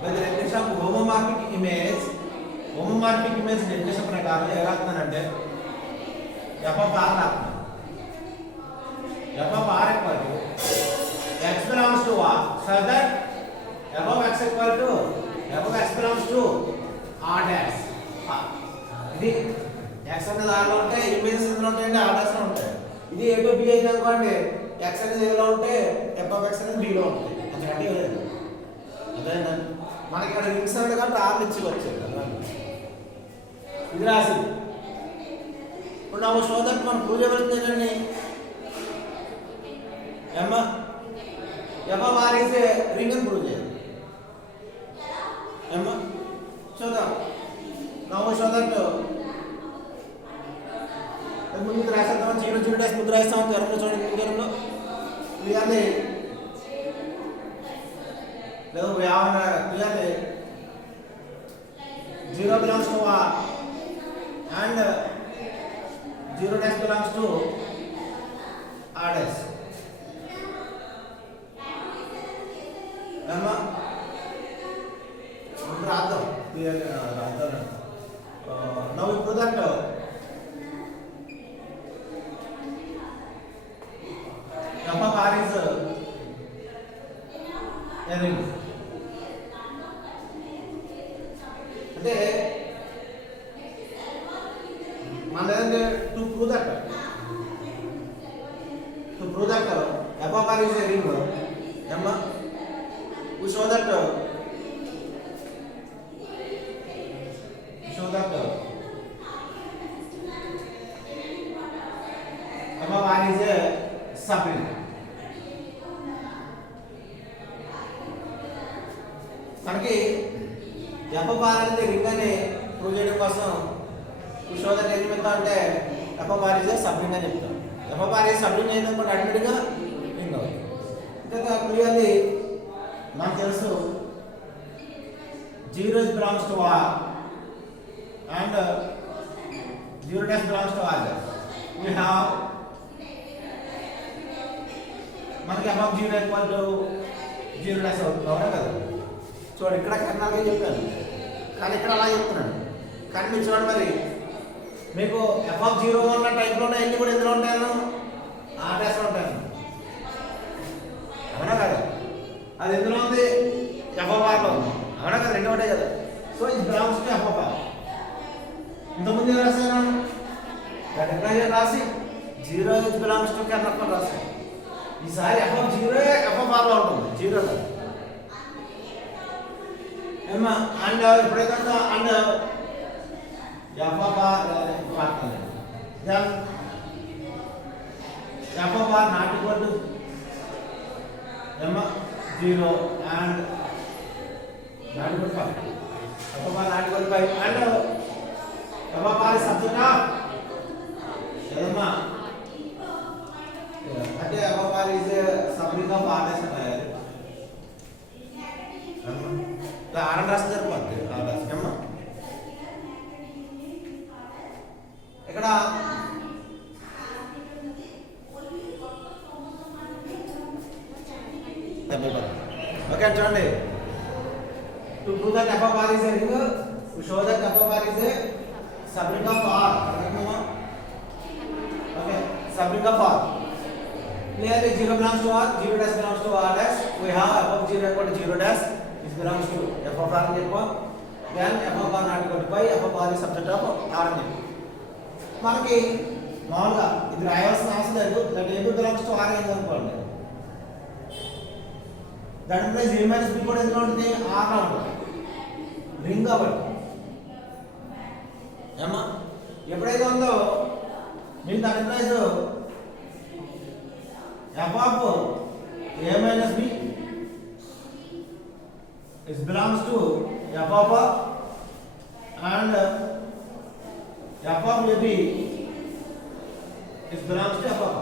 By the definition of homomorphic image definition ప్రకారం ఏ రాస్తున్నానంటే f of r రాస్తున్నాను. f of r equal to x belongs to r so that f of x equal to f of x belongs to r dash. ఇది x అనేది r లో ఉంటే images ఎందులో ఉంటాయంటే r dash లో ఉంటాయి. ఇది a to b అయితే అనుకోండి x అనేది a లో ఉంటే f of x అనేది b లో ఉంటుంది. అంతకంటే ఏం లేదు. అదేనా మనకి ఇక్కడ రింగ్స్ అంటే కాబట్టి r నుంచి వచ్చేది ఇది రాసి ఇప్పుడు ನಾವು షో దట్ మనం ప్రూవ్ చేయబడుతుందండి ఏమ్మా f of r is a ring అని ప్రూవ్ చేయాలి ఏమ్మా చూద్దాం ನಾವು షో దట్ ముందు రాసేద్దాం జీరో జీరో డాష్ ముందు రాస్తాం త్వరగా చూడండి ముందులో క్లియర్లీ లేదు యావన clearly 0 belongs to r and 0 dash belongs to r dash. ఏమ్మా రాద్దాం క్లియర్ రాద్దాం నౌ ఇప్పుడు that f of r is a ring. అంటే మన ఏంటంటే to prove that f of r is a ring ఏమ్మా we show that f of r is a subring. మనకి f of r అనేది రింగ్ అని prove చేయడం కోసం we show that ఏం చెప్తాం అంటే f of r is a subring అని చెప్తాం. f of r is subring అయిందనుకోండి ఆటోమేటిక్గా రింగ్ అవుతుంది. ఇంకా క్లియర్లీ నాకు తెలుసు 0 belongs to r and 0 dash belongs to r dash. We have మనకి f of 0 equal to 0 dash అవుతుంది అవునా కదా. చూడండి ఇక్కడ కర్ణాలుగా చెప్పాను కానీ ఇక్కడ అలా చెప్తున్నాను కానీ మీరు చూడండి మరి మీకు f of 0 ఉన్న టైప్లోనే ఎన్ని కూడా ఎందులో ఉంటాను r dash లో ఉంటాను అవునా కదా. అది ఎందులో ఉంది f of r లో ఉంది అవునా కదా రెండు ఒకటే కదా. సో ఇది belongs to f of r. ఇంతకుముందు ఏం రాశాను ఎక్కడ రాసి 0 బిలాంగ్స్ టు కర్ణాలు రాశాను. ఈసారి f of 0 f of r లో ఉంటుంది 0 కదా ఏమా అండ్ ఎప్పుడైతే అండ్ f of r వాడుతుంది then f of r not equal to ఏమా 0 and not equal to 5 f of r not equal to 5 and f of r is subject of ఏమా అంటే f of r is a subring of r dash అన్నారు ఆరం రాసి సరిపోద్ది ఆ రాసి అమ్మా ఇక్కడ ఓకే చూడండి to prove that f of r is a ring we show that f of r is a subring of r okay subring of r clearly 0 belongs to r 0 dash belongs to r dash we have f of 0 equal to 0 dash is belongs to f of r అని చెప్పు then f of r not equal to 5 f of r is subject of r అని చెప్పు. మనకి మామూలుగా ఇది రాయాల్సిన అవసరం లేదు that A belongs to r అయింది అనుకోండి దాని ప్లస్ a మైనస్ b కూడా ఎందులో ఉంటుంది r లో ఉంటుంది రింగ్ కాబట్టి ఏమా ఎప్పుడైతే ఉందో మీకు దాని plus f of a minus b is belongs to f of r and f of ab is belongs to f of r.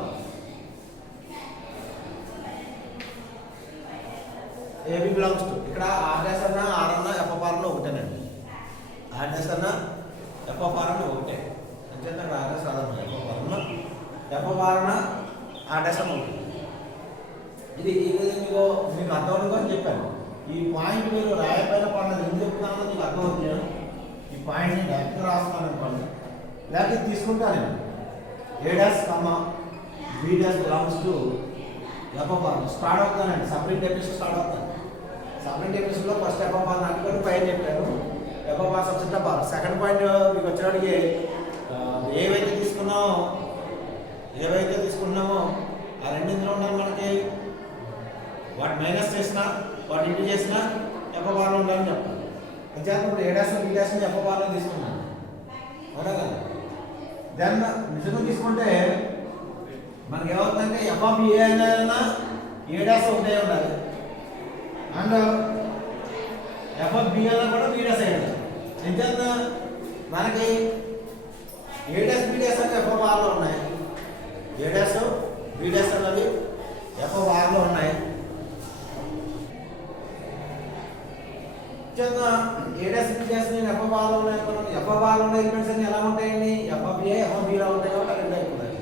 ab belongs to ఇక్కడ r dash అన్న r అన్న f of r లో ఒకటేనండి orders అన్న FR అన్న ఒకటే అంచేత orders రాదన్న FR అన్న ఆర్డర్స్ అన్న ఒకటి. ఇది మీకు అర్థం అని చెప్పాను. ఈ పాయింట్ మీరు రాయపైన పడినది ఎందుకు చెప్తున్నానో మీకు అర్థమవుతుంది. నేను ఈ పాయింట్ని డైరెక్ట్గా రాస్తున్నాను అనుకోండి, లేకపోతే తీసుకుంటాను నేను A dash comma B dash belongs to FR start అవుతానండి. సపరేట్ ఎపిసోడ్ స్టార్ట్ అవుతాను. సపరేట్ ఎపిసోడ్లో ఫస్ట్ ఎఫ్ఆర్ నాటుకొని పైన చెప్పాను FR subject FR. Second point మీకు వచ్చేవాడికి ఏవైతే తీసుకున్నామో ఆ రెండింటిలో ఉండాలి మనకి. వాటి మైనస్ చేసినా వాటి ఇంటూ చేసినా ఎఫ్ఆర్లో ఉండాలని చెప్తాను. అంచేతప్పుడు A dash B dash ఎఫ్ఆర్లో తీసుకున్నాను అవునా కదా. దెన్ నిజంగా తీసుకుంటే మనకి ఏమవుతుందంటే ఎఫ్ఆర్ ఏ అయినా A dash ఒకటే ఉండాలి అండ్ ఎఫ్ఆర్ బి అయినా కూడా B dash అయ్యాలి. ఎంత మనకి A dash B dash అంటే ఎఫ్ఆర్లో ఉన్నాయి, A dash B dash అన్నది ఎఫ్ఆర్లో ఉన్నాయి. A dash B dash ఎఫ్ఆర్లో ఉన్నాయి. ఎఫ్ఆర్లో ఉన్న ఎలిమెంట్స్ అన్ని ఎలా ఉంటాయండి? ఎఫ్ఆర్ బి ఎఫ్ఆర్ బిలో ఉంటాయి కాబట్టి రెండు అయిపోతాయి.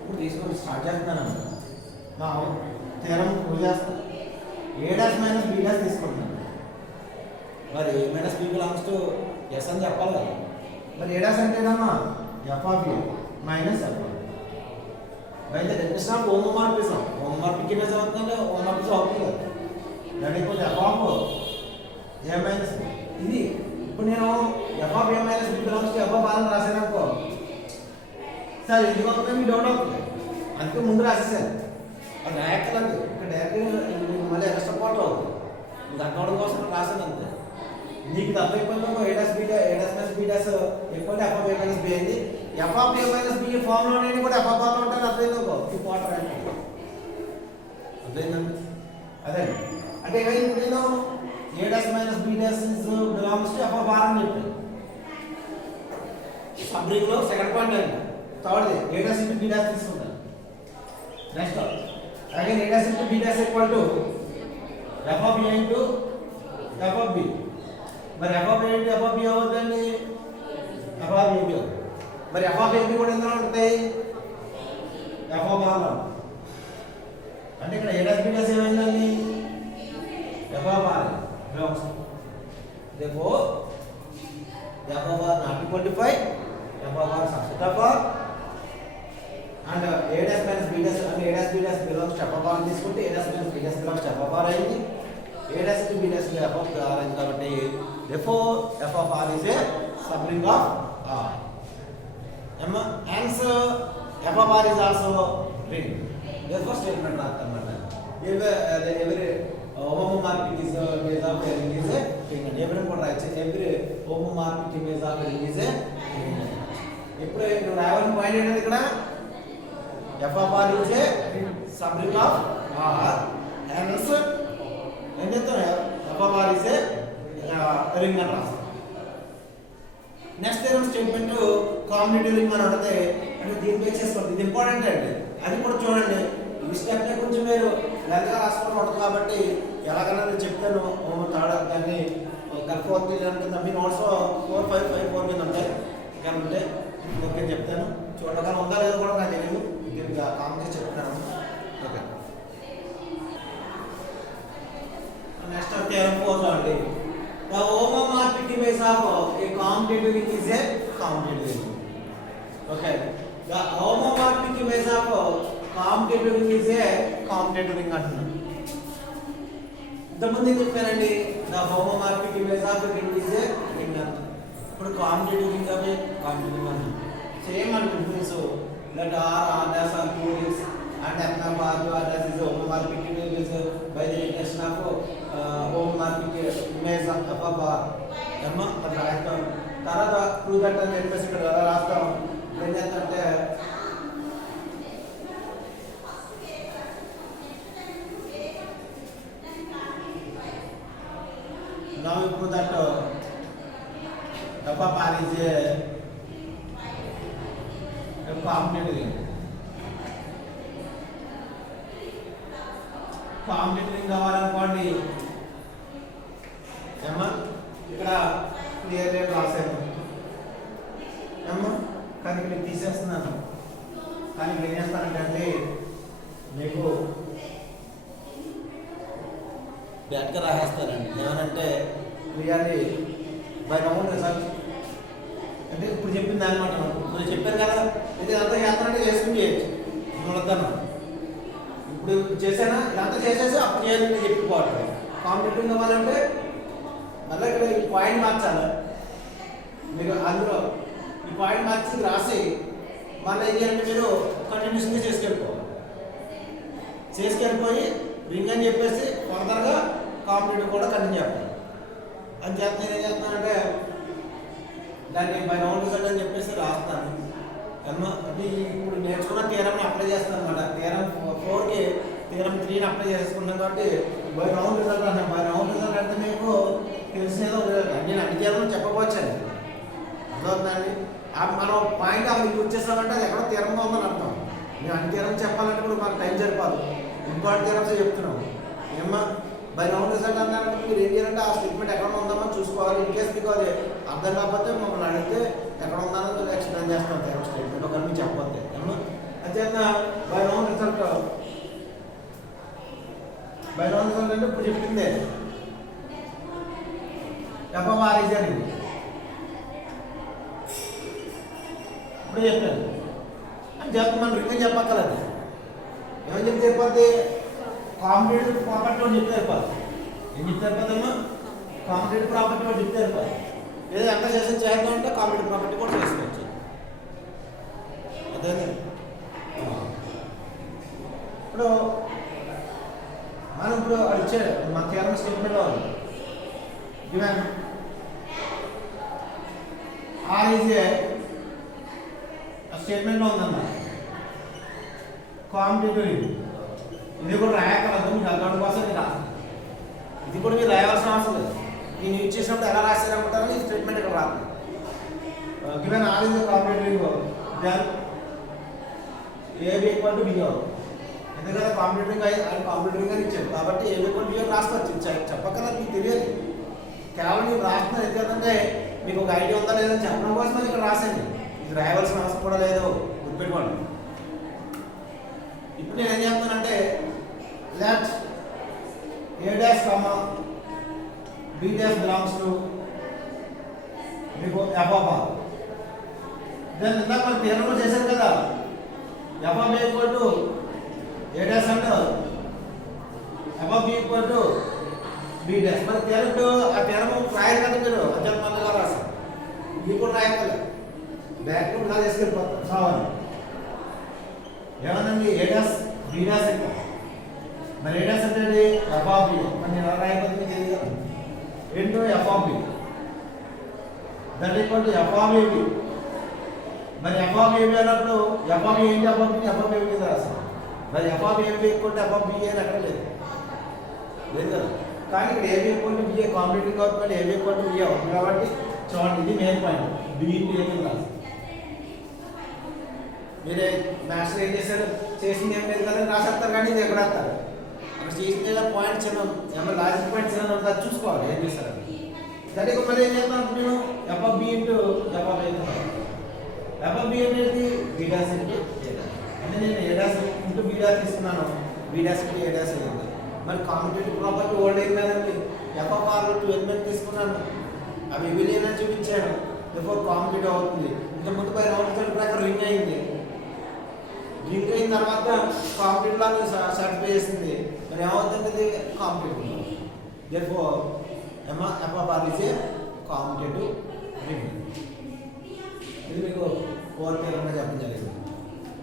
ఇప్పుడు తీసుకొని స్టార్ట్ చేస్తున్నాను. నా తీరం ప్రూవ్ చేస్తాను. A dash minus B dash తీసుకుంటున్నాను. మరి A minus B belongs to S అని చెప్పాలి కదా. మరి A dash అంటే ఏదమ్మా FR B minus FR by the definition of homomorphism. Homomorphic image అవుతుందంటే హోమోమార్ఫిజం అవుతుంది కదా. That equal FR A minus B. ఇది ఇప్పుడు నేను FR A minus B belongs to FR అని రాశాను అనుకో, సార్ ఎందుకు అవుతుంది మీ డౌట్ అవుతుంది. అందుకే ముందు రాసేసాను. అది రాయక్కర్లేదు. ఇక్కడ డైరెక్ట్గా మళ్ళీ ఎక్స్ట్రా పార్ట్ అవుతుంది. మీకు అర్థం కోసం రాశాను అంతే. నీకు తప్పైపోయిందో A dash minus B dash ఎక్కువ ఎఫ్ఆర్ A మైనస్ B అయింది. ఎఫ్ఆర్ A మైనస్ B ఫార్మ్లో అనేది కూడా ఎఫ్ఆర్లో ఉంటాను. అర్థమైందో ఈ పార్ట్ రాయండి. అర్థమైందండి. అదే అంటే ఏమైంది నేను A dash minus B dash belongs to FR అని చెప్పాను. సబ్రింగ్లో సెకండ్ పాయింట్ అయింది. థర్డ్ది A dash into B dash తీసుకుంటాను. Next again A dash into B dash equal to FR A into FR B. మరి FR A into FR B అవుతుందండి FR A అవుతుంది. మరి ఎఫ్ఆర్ A కూడా ఎందులో ఉంటాయి ఎఫ్ఆర్ అంటే ఇక్కడ A dash B dash ఏమైందండి FR belongs to. Therefore, FR not equal to 5. FR subset of R and A dash minus B dash and A dash B dash belongs to FR తీసుకుంటే A dash minus B dash belongs to FR అయింది. A dash to B dash FR అయింది కాబట్టి therefore FR is a subring of R. Hence FR is also ring. Therefore statement రాస్తామన్నమాట. Every homomorphic is image of a ring is a ring. Every కూడా రాయొచ్చు. Every homomorphic image of a ring is a ring. ఇప్పుడు నువ్వు రాయాల్సిన point ఏంటంటే ఇక్కడ FR is a subring of R. Hence ఏం చెప్తాను FR is a ring అని రాస్తాం. నెక్స్ట్ ఏమో స్టేట్మెంట్ కాంబినేటివ్ రింగ్ అని అంటే దీని బేస్ చేసుకోండి. ఇది ఇంపార్టెంట్ అండి. అది కూడా చూడండి. ఈ స్టెప్ కొంచెం మీరు లెంతగా రాసుకోవడం ఉంటుంది కాబట్టి ఎలాగైనా నేను చెప్తాను. థర్డ్ దాన్ని ఫోర్త్ కింద మీ నోట్స్ 4, 5, 4 మీద ఉంటాయి. ఇంకా ఉంటే ఓకే చెప్తాను. చూడగానే ఉందా లేదో కూడా నాకు తెలియదు. దీనికి కామెంట్ చెప్తాను. ఓకే నెక్స్ట్ థియరం 4 అండి. The homomorphic image of a commutative ring is a commutative ring. Okay. The homomorphic image of commutative ring is a commutative ring అంటున్నాను. ఇంతకుముందు చెప్పానండి the homomorphic image of a ring is a ring అంటున్నాను. ఇప్పుడు commutative ring of a commutative ring అంటున్నాను. Same అంటున్నాను. So that R dash are two rings and F of R dash is a homomorphic image by the definition of homomorphic image of R. అమ్మ అది రాస్తాం. తర్వాత prove that అని చెప్పేసి ఇక్కడ రాస్తాం. ఏం చేస్తామంటే now we prove that f of R is a commutative ring. Commutative ring కావాలనుకోండి ఏమా ఇక్కడ బ్యాట్గా రాసేస్తారండి. ఏమనంటే క్లియర్లీ బై రౌండ్ రిజల్ట్ అంటే ఇప్పుడు చెప్పింది అనమాట. నేను చెప్పాను కదా, ఇది అంతా యాత్ర అంటే చేసుకుని చేయొచ్చు. వద్దన్నా ఇప్పుడు చేసానా ఇదంతా చేసేసి అప్పుడు చేయాలని చెప్పుకోవాలి. కాంపిటేటివ్ అవ్వాలంటే మళ్ళీ ఇక్కడ ఈ పాయింట్ మార్చాలి. మీకు అందులో ఈ పాయింట్ మార్చి రాసి మళ్ళీ ఏం చేయాలంటే మీరు కంటిన్యూషన్గా చేసుకెళ్ళిపోయి రింగ్ అని చెప్పేసి ఫర్దర్గా కాంపిటేటివ్ కూడా కంటిన్యూ చేస్తాను. అని చేత నేను ఏం చేస్తున్నానంటే దాన్ని బై రౌండ్ రిజల్ట్ అని చెప్పేసి రాస్తాను. అది ఇప్పుడు నేర్చుకున్న థియరంని అప్లై చేస్తాను అనమాట. థియరం 4కి థియరం 3ని అప్లై చేసుకున్నాం కాబట్టి బై రౌండ్ రిజల్ట్ అన్నాను. బై రౌండ్ రిజల్ట్ అంటే మీకు తెలిసేదో నేను అన్ని థియరం చెప్పవచ్చండి, అర్థమవుతుందండి. మనం పాయింట్ అవి యూజ్ చేస్తామంటే అది ఎక్కడో థియరంగా ఉందని అర్థం. నేను అన్ని థియరం చెప్పాలంటే ఇప్పుడు మాకు టైం సరిపోదు, ఇంపార్టెంట్ థియరమ్స్ చెప్తున్నాం. ఏమన్నా బై రౌండ్ రిజల్ట్ అన్నారంటే మీరు ఏం చేయాలంటే ఆ స్టేట్మెంట్ ఎక్కడ ఉందామో చూసుకోవాలి. ఇన్ కేసు మీకు అది అర్థం కాకపోతే మమ్మల్ని అడిగితే ఎక్కడ ఉందో ఎక్స్ప్లెయిన్ చేస్తాం థియరం స్టేట్మెంట్ ఒకరి నుంచి చెప్పొద్దు. ఏమన్నా అయితే బై రౌండ్ రిజల్ట్ అంటే ఇప్పుడు చెప్పిందే ఎఫ్ఆర్ జరిగింది ఇప్పుడు చెప్పాను అని చెప్తే మనం రిటర్న్ చెప్పక్కర్లేదు. ఏమని చెప్తే అయిపోద్ది, కాంపిటేటివ్ ప్రాపర్టీ అని చెప్తే అయిపోద్ది. ఏం చెప్తే అయిపోద్దమ్మా, కాంపిటేటివ్ ప్రాపర్టీ అని చెప్తే అయిపోద్ది. ఏదో ఎంత చేద్దాం అంటే కాంపిటేటివ్ ప్రాపర్టీ కూడా చేసుకోవచ్చు. అదే ఇప్పుడు మనం ఇప్పుడు ఇచ్చాడు మన థియరం స్టేట్మెంట్లో గివెన్ ఆర్ ఈజ్ ఏ స్టేట్మెంట్లో ఉందన్నమాట. కాంపిటేటివ్ ఇది కూడా రాయగలదు, మీకు అకౌంట్ కోసం ఇది రాదు. ఇది కూడా మీరు రాయవలసిన అవసరం లేదు. నేను యూజ్ చేసినప్పుడు ఎలా రాశారనుకుంటారని ఈ స్టేట్మెంట్ ఇక్కడ రాదు. Given R is a competitive then A equal to B. ఎందుకంటే కాంపిటేటివ్ ఆయన కాంపిటేటివ్ అని ఇచ్చాడు కాబట్టి ఏ ఈక్వల్ టు బి రాసుకోవచ్చు. చెప్పకన్నా మీకు తెలియదు, కేవలం మీరు రాస్తున్నారు. ఎందుకంటే మీకు ఒక ఐడియా ఉందా లేదని చెప్పడం కోసం ఇక్కడ రాశాను. ఇది రాయవలసిన అవసరం కూడా లేదు, గుర్తుపెట్టుకోండి. ఇప్పుడు నేను ఏం చేస్తానంటే let A dash comma B dash belongs to మీకు ఎఫ్ ఆఫ్ ఆర్. దెన్ ఇందాక మనం థియరంలో చేశారు కదా, F of A equal to A dash అంటే F of B equal to B dash. మరి థియరంలో ఆ థియరం రాయాలి కదా మీరు, అధ్యాత్మంగా రాశారు. ఇది కూడా రాయగలరు, బ్యాక్గ్రౌండ్ ఇలా చేసుకెళ్ళిపోతారు సావాలి. ఏమనండి ఏ డాష్ బి డాష్ అంటే మరి ఏ డాష్ అంటే ఎఫ్ ఆఫ్ బి. మరి నేను ఎలా రాయకపోతే మీకు తెలియదు కదా, ఏంటో F of B that equal to F of AB. మరి ఎఫ్ ఆఫ్ ఏబి అన్నప్పుడు ఎఫ్ ఆఫ్ ఏంటి, F of B F of AB మీద రాస్తాం. మరి F of AB equal to F of B అని అక్కడ లేదు కదా. కానీ ఇక్కడ AB equal to BA competitive కాబట్టి ఏబి ఈక్వల్ టు బిఏ అవుతుంది. కాబట్టి చూడండి ఇది మెయిన్ పాయింట్, బి ఇంటూ ఏ కింద రాస్తాం. మీరే మాస్టర్ ఏం చేశారు, చేసింది ఏం లేదు కదా రాసేస్తారు, కానీ ఇది ఎక్కడ వస్తారు అక్కడ చేసిన పాయింట్ చిన్న ఏమన్నా లాజిక్ పాయింట్ చిన్న ఉంటుంది, చూసుకోవాలి ఏం చేస్తారు. దానికి ఒక పని ఏం చేస్తాను నేను f of b into F of a. F of b అనేది b dash into a dash. అంటే నేను a dash into b dash తీసుకున్నాను, b dash into a dash అయింది. మరి కాంపిటేటివ్ ప్రాపర్టీ ఓల్డ్ అయింది కదండి. ఎఫ్ ఆఫ్ ఆర్లో 2 ఎలిమెంట్ తీసుకున్నాను, అవి విలీనం చూపించాను, బిఫోర్ కాంపిటేటివ్ అవుతుంది. ఇంకా ముందు పై రౌండ్ రిజల్ట్ ప్రకారం రింగ్ అయింది. రింగ్ అయిన తర్వాత కాంపిటేటివ్ లాగా సర్టిఫై చేసింది. మరి ఏమవుతుంది, competitive. Therefore f of r is a competitive ring. ఇది మీకు 4th థియరంగా చెప్పడం జరిగింది.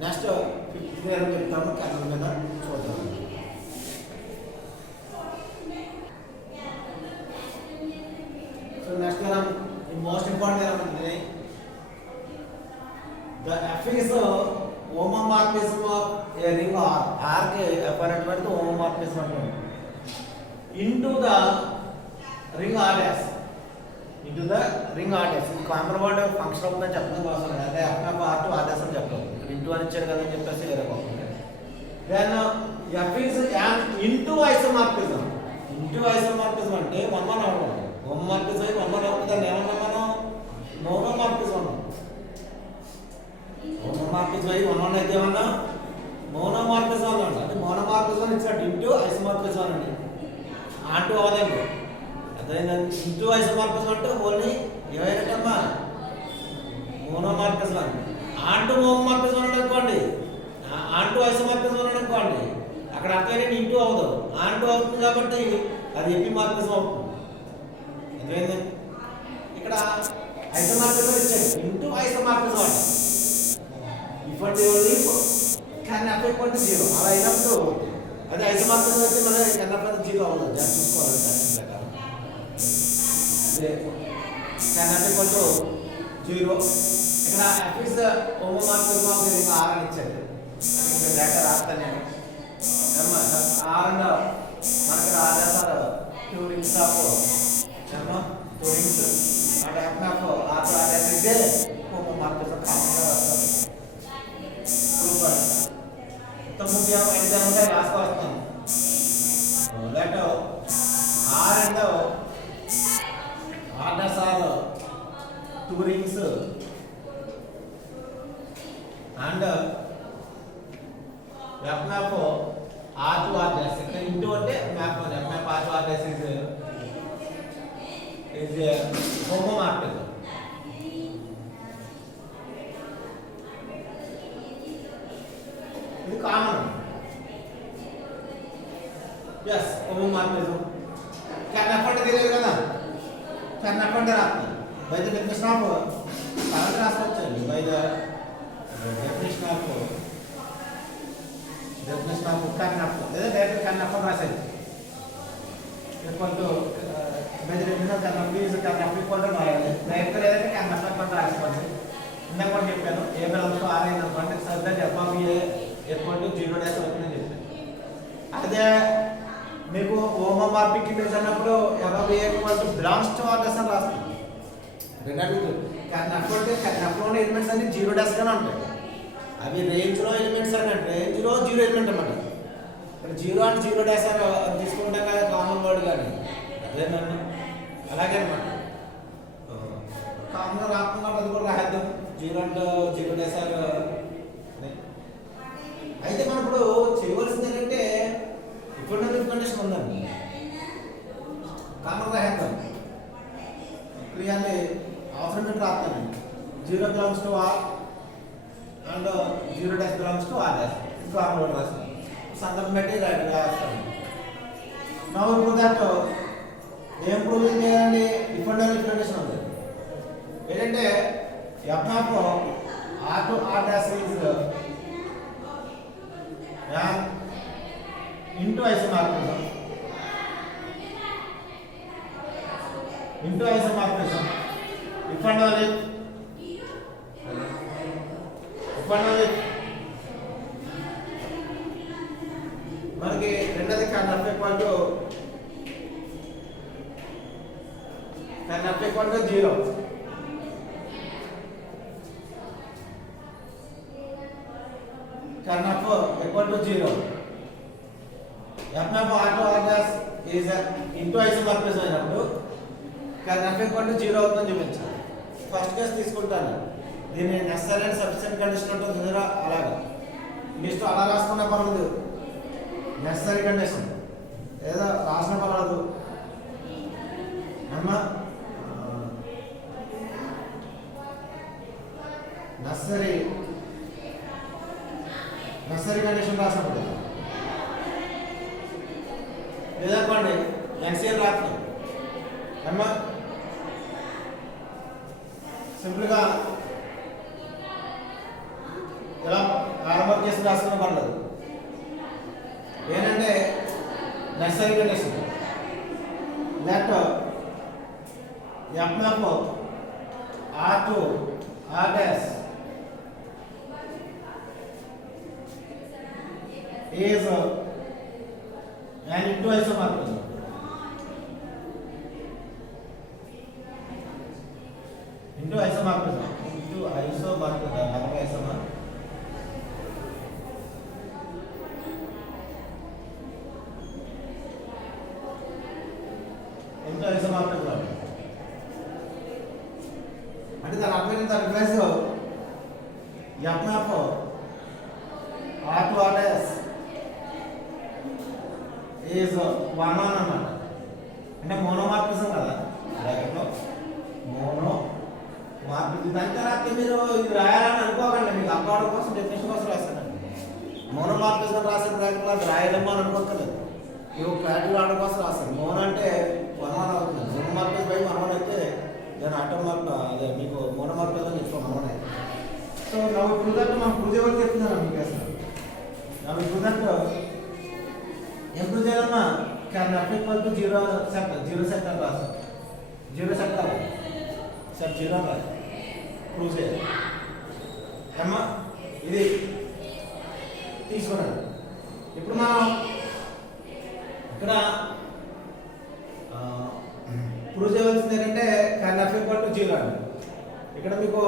నెక్స్ట్ 5th థియరం చెప్తాము, కెనల్ మీద చూద్దాం. So next theorem most important theorem అంటే the F is homomorphism of a ring R के अपॉइंटमेंट तो homomorphism अंటారు into the ring R dash, into the ring R dash. ఇది కామన్ వర్డ్ ఫంక్షన్ ఉందని చెప్పడం కోసం అంటే f R to R dash అని చెప్తాం. ఇక్కడ ఇంటూ అని ఇచ్చారు కదా అని చెప్పేసి వేరే పోతుంది. Then f is an into isomorphism. into isomorphism అంటే 1 1 అవుతుంది. homomorphism 1 1 అవుతుంది. దాన్ని ఏమన్నా మనం monomorphism అన్నాం. మోనోమార్ఫిజం అయి వన్ అయితే ఏమన్నా మోనోమార్ఫిజం అంటే మోనోమార్ఫిజం ఇచ్చినట్టు ఇంటూ ఐసోమార్ఫిజం అండి. ఆంటూ అవదండి. అదేంటంటే ఇంటూ ఐసోమార్ఫిజం అంటే ఓన్లీ ఏమైనట్టమ్మా మోనోమార్ఫిజం అండి. ఆంటూ మోనోమార్ఫిజం అనుకోండి, ఆంటూ ఐసోమార్ఫిజం అనుకోండి, అక్కడ అర్థం ఇంటూ అవదు, ఆంటూ అవుతుంది కాబట్టి అది ఎపిమార్ఫిజం అవుతుంది. అదేంటండి ఇక్కడ ఐసోమార్ఫిజం ఇచ్చాడు, ఇంటూ ఐసోమార్ఫిజం అంటే ఇఫ్ ఓన్లీ కెన్ అఫెక్ట్ టు జీరో అలా అయినప్పుడు అది ఐసోమార్ఫిజం అయితే మన కెన్ అఫెక్ట్ జీరో అవ్వదు. దాన్ని చూసుకోవాలి ప్రకారం. కెన్ అఫెక్ట్ టు జీరో. ఇక్కడ F is homomorphism of the R అని ఇచ్చాడు. ఇక్కడ డేటా రాస్తాను నేను. ఆర్ అండ్ మనకి రాజేస్తారు two rings of two rings అంటే ఎఫ్ ఆఫ్ ఆర్ ఆర్ఎస్ ఇదే హోమోమార్ఫిజం కామన్గా రాస్తారు. ఇంతకుముందు ఎగ్జామ్గా రాసుకొస్తాను. That R and R dash R two rings and F map R to are dash. ఇక్కడ ఇంటూ అంటే map F map R to are dash is homomorphism. ఇది common. Yes homomorphism. Can affect తెలియదు కదా, కెన్ అఫెక్ట్ రాస్తుంది. By the definition of current రాసుకోవచ్చండి. By the definition of can affect లేదా direct can affect రాసేది. Equal to by the definition of can affect is can affect equal to రాయాలి. Direct లేదంటే can affect అని రాసుకోవచ్చు. ఇందాక కూడా చెప్పాను, ఏ బెలమ్స్ ఆర్ అయింది అనుకోండి subject F of A equal to 0 dash అవుతుందని చెప్పాను. అదే మీకు హోమోమార్ఫిక్ ఇమేజ్ అన్నప్పుడు F of A equal to belongs to are dash అని రాస్తుంది. రెండూ can affect can affect elements అన్ని 0 డాష్ గానే ఉంటాయి. అవి రేంజ్ లో ఎలిమెంట్స్ అంటే రేంజ్ లో 0 ఎలిమెంట్ అన్నమాట. ఇక్కడ 0 అండ్ 0 డాష్ అని తీసుకుంటాం కదా కామన్ వర్డ్ కానీ అదేనండి. అలాగే అనమాట కామన్ గా రాకుండా అది కూడా రాద్దాం 0 అండ్ 0 డాష్. అయితే మనం ఇప్పుడు చేయవలసింది ఏంటంటే ఇప్పుడు కండిషన్ ఉందండి, కామన్ రాద్దాం క్లియర్లీ అవసరం రాస్తాను. 0 belongs to r and 0 dash belongs to are dash. Common word రాస్తాను, సందర్భం బట్టి రాస్తాను. నౌ ఇప్పుడు దట్ ఏం ప్రూవ్ చేయాలండి? డిఫరెంట్ కండిషన్ ఉంది ఏంటంటే f of r to are dash is into isomorphism if and only మనకి రెండోది ker of equal to 0. Ker of equal to 0. F of r to are dash is into isomorphism అయినప్పుడు ker of equal to 0 అవుతుందని చూపించాలి. First case తీసుకుంటాను, దీన్ని necessary and sufficient condition ఉంటుంది కదా, అలాగా నెక్స్ట్ అలా రాసుకున్న పర్లేదు, నెసరీ కండిషన్ ఏదో రాసిన పర్వాలేదు అమ్మా. నెసరీ కండిషన్ రాసినప్పుడు లేదా పండి ఎన్సీఎల్ రాస్తాం అమ్మా. సింపుల్గా ఇలా ఆరంభం చేసి రాసుకున్న పర్లేదు. ఏంటంటే necessary condition that f of r to are dash is an into isomorphism. Into isomorphism. Namaka isomorphism. Into isomorphism. అంటే దాని అర్థం ఏంటంటే దాని plus F of r to are dash is 1 అన్నమాట. అంటే మోనోమార్ఫిజం కదా బ్రాకెట్లో మోనో మార్పు దాంతో రాస్తే మీరు ఇది రాయాలని అనుకోకండి, మీకు అప్లోడ్ కోసం డెఫినేషన్ కోసం రాస్తానండి. మోనోమార్ఫిజం రాసిన బ్రాకెట్లో అది రాయడమో అని అనుకోలేదు, ఇవి క్లారిటీ రావడం కోసం రాస్తాను. మోనో అంటే 1 1 అవుతుంది, మోనోమార్ఫిజం బై 1 1 అయితే దాని ఆటోమార్ఫ్ అదే మీకు మోనోమార్ఫిజం చెప్తాం 1 1 అయితే. సో నా ఇప్పుడు దాకా మనం ప్రూవ్ ఎవరు చెప్తున్నాను మీకు అసలు నా ఇప్పుడు దాకా ఏం ప్రూవ్ చేయాలన్నా can not equal to 0 sector రాస్తాం, 0 సెక్టర్ సార్ 0 రాదు ప్రూవ్ చేయాలి అమ్మా. ఇది తీసుకున్నాను. ఇప్పుడు మనం ఇక్కడ ప్రూవ్ చేయవలసింది ఏంటంటే క్యాన్ నాట్ ఈక్వల్ టు 0 అండి. ఇక్కడ మీకు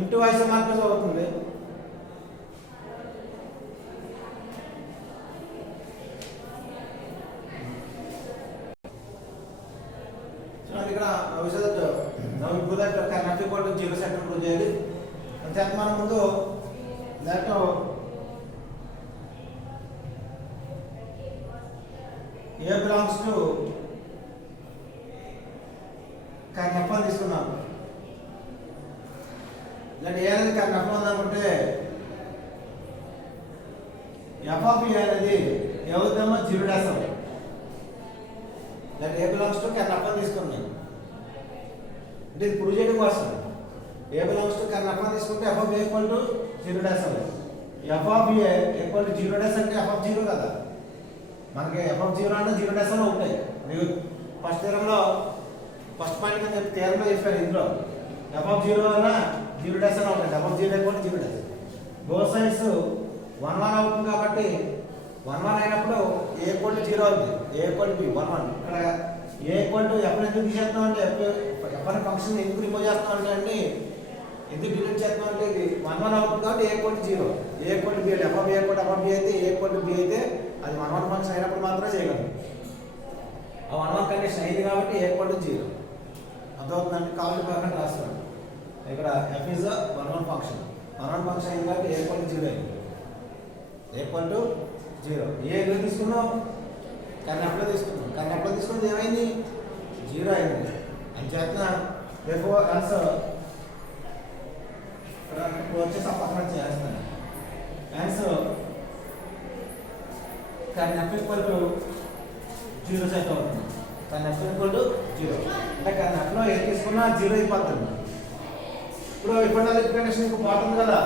ఇంటూ ఐసోమార్ఫిజం అవుతుంది. ఇక్కడ క్యాన్ నాట్ ఈక్వల్ టు 0 సెక్టర్ ప్రూవ్ చేయాలి. అంతే మనం ముందు దాంట్లో A belongs to ker F అని తీసుకున్నాం. ఇలాంటి ఏ అనేది క్యాన్ ఎఫ్ ఉందనుకుంటే ఎఫ్ ఆఫ్ ఏ అనేది ఏమవుతామో 0 డాష్ అవుతుంది. ఇలాంటి A belongs to ker F అని తీసుకున్నాం అంటే ఇది ప్రూవ్ చేయడం కోసం. A belongs to ker F అని తీసుకుంటే F of A equal to 0 dash అవుతుంది. F of A equal to 0 dash అంటే ఎఫ్ ఆఫ్ 0 కదా, మనకి ఎఫ్ ఆఫ్ 0 అంటే 0 డాష్ అని ఉంటాయి. మీకు ఫస్ట్ థియరంలో ఫస్ట్ పాయింట్ కింద థియరంలో చెప్పాను, ఇందులో ఎఫ్ ఆఫ్ 0 అన్న 0 డాష్ అని ఉంటుంది. F of 0 equal to 0 dash both sides 1 1 అవుతుంది కాబట్టి 1 1 అయినప్పుడు ఏ ఈక్వల్ టు 0 అవుతుంది, ఏ ఈక్వల్ టు బి 1 1. ఇక్కడ ఏ ఈక్వల్ టు ఎఫ్ ఎందుకు తీసేస్తాం అంటే ఎఫ్ అనే ఫంక్షన్ ఎందుకు రిమూవ్ చేస్తాం అంటే అండి ఎందుకు డిలీట్ చేస్తాం అంటే ఇది 1 1 అవుతుంది కాబట్టి A equal to 0, A equal to B అంటే F of A equal to F of B అయితే ఏ ఈక్వల్ టు బి అయితే అది 1 1 ఫంక్షన్ అయినప్పుడు మాత్రమే చేయగలం. ఆ 1 1 కండిషన్ అయింది కాబట్టి ఏ ఈక్వల్ టు 0 అర్థమవుతుందండి. కావాలి పక్కన రాస్తాను. ఇక్కడ ఎఫ్ ఇస్ 1 1 ఫంక్షన్, 1 1 ఫంక్షన్ అయింది కాబట్టి ఏ ఈక్వల్ టు 0 అయింది, ఏ ఈక్వల్ టు 0. ఏ ఎక్కడ తీసుకున్నాం కానీ ఎప్పుడు తీసుకున్నాం, కానీ ఎప్పుడు తీసుకున్నది ఏమైంది 0 అయింది. అని చేత రేపు ఆన్సర్ వచ్చేసి పక్కన చేస్తాను. ఆన్సర్ కానీ ఎఫ్ ఈక్వల్ టు 0 సెట్ అవుతుంది. కానీ ఎఫ్ ఈక్వల్ టు 0 అంటే కానీ ఎఫ్లో ఏం తీసుకున్నా 0 అయిపోతుంది. ఇప్పుడు ఇప్పుడు కండిషన్ మీకు పోతుంది కదా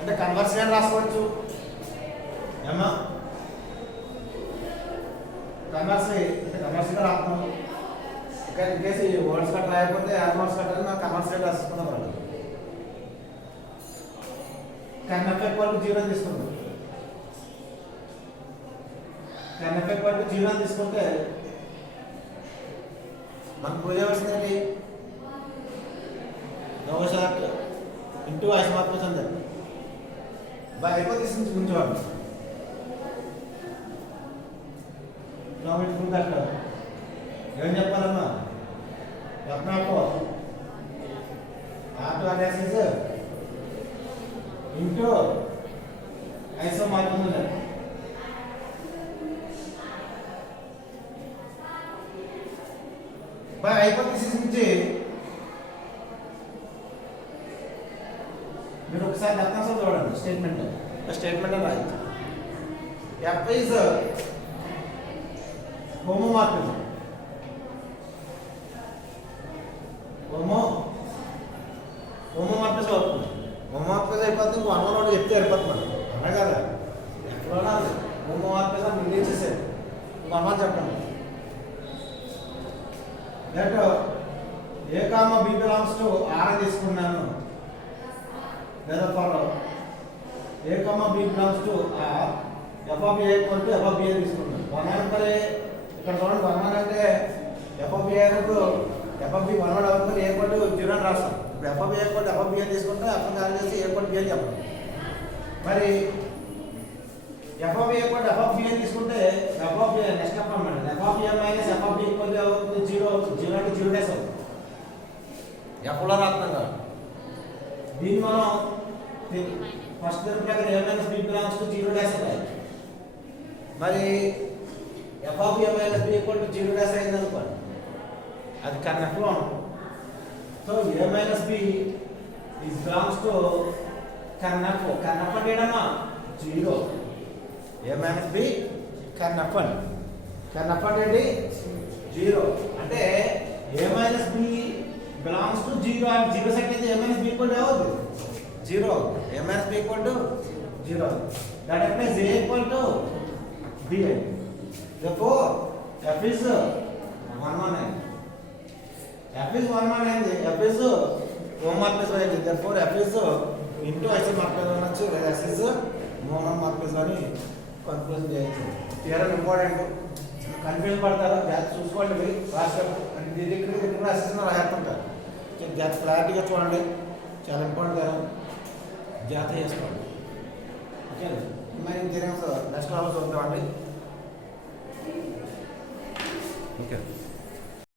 అంటే కన్వర్షన్ రాసుకోవచ్చు ఏమా, కన్వర్షన్ అంటే కన్వర్షన్ రాస్తాము. ఇంకా ఇన్ కేసు ఈ వర్డ్స్ కట్ రాయకపోతే యాడ్వర్డ్స్ కట్ అని నాకు కన్వర్షన్ రాసుకున్నాం వాళ్ళు. కానీ ఎఫ్ ఈక్వల్ టు 0 తీసుకుందాం. కానీ ఎఫ్ ఈక్వల్ టు 0 తీసుకుంటే మనకు ప్రూవ్ చేయవలసిందండి నో షార్ట్ ఇంటూ ఐసోమార్ఫిజం అండి బై హైపోథిసిస్ నుంచి ఉంచేవాడు. ప్రూవ్ ఏం చెప్పాలమ్మా ఎఫ్ ఆటో అనాలిసిస్ ఇంటూ ఐసోమార్ఫిజం బై హైపోథిసిస్ నుంచి మీరు ఒకసారి దత్తాంశం చూడండి. స్టేట్మెంట్ రాయొచ్చు. ఎఫ్ ఈజ్ హోమోమార్ఫిజం, హోమోమార్ఫిజం అవుతుంది. హోమోమార్ఫిజం అయిపోతుంది 1 1 ఒకటి చెప్తే అయిపోతుంది అన్నా కదా. ఎక్కడన్నా హోమోమార్ఫిజం రిలీజ్ చేసేది 1 1 చెప్పండి. That a comma b belongs to are అని తీసుకున్నాను లేదా follow a comma b belongs to r f of A equal to F of B అని తీసుకున్నాను. 1 1 అంటే ఇక్కడ చూడండి 1 1 అంటే ఎఫ్ ఆఫ్ ఏ అయినప్పుడు ఎఫ్ ఆఫ్ బి 1 1 అవుతుంది, ఏ ఈక్వల్ టు 0 అని రాస్తాం. ఇప్పుడు f of A equal to F of B అని తీసుకుంటే ఎఫ్ కాల్ చేసి ఏ ఈక్వల్ టు బి అని చెప్పండి. మరి F of A equal to F of B అని తీసుకుంటే ఎఫ్ ఆఫ్ ఏ నెక్స్ట్ చెప్పండి f of A minus F of B equal to అవుతుంది 0 అవుతుంది. 0 అంటే 0 డేస్ అవుతుంది ఎఫ్లో రాస్తున్నాం కదా. దీన్ని మనం ఫస్ట్ ప్రకారం A minus B belongs to 0 dash అవుతాయి. మరి F F of A minus B equal to zero dash అయింది అనుకోండి, అది కర్నఫ్లో ఉంటుంది. So A minus B is belongs to kern F. Kern F అంటే ఏంటమ్మా? Zero. A minus B kern F అండి. కర్నఫ్ అంటే ఏంటి? జీరో. అంటే A minus B belongs to zero and zero set అయితే A minus B equal to ఏమవుతుంది? Zero. A minus B equal to zero. That implies a equal to b. Therefore f is 119. f is 119. f is homomorphism అయింది. Therefore f is into isomorphism అనొచ్చు, లేదా f is homomorphism అని conclusion చేయొచ్చు. Theorem important, confuse పడతారు, జాగ్రత్త చూసుకోండి. మీరు రాసేటప్పుడు అంటే ఇక్కడ రాసేసిన రాస్తుంటారు, జాగ్రత్త క్లారిటీగా చూడండి. చాలా ఇంపార్టెంట్ థియరం, జాగ్రత్త చేసుకోండి. ఓకే, మరి థియరమ్స్ నెక్స్ట్ క్లాస్లో చూద్దామండి. ఓకే.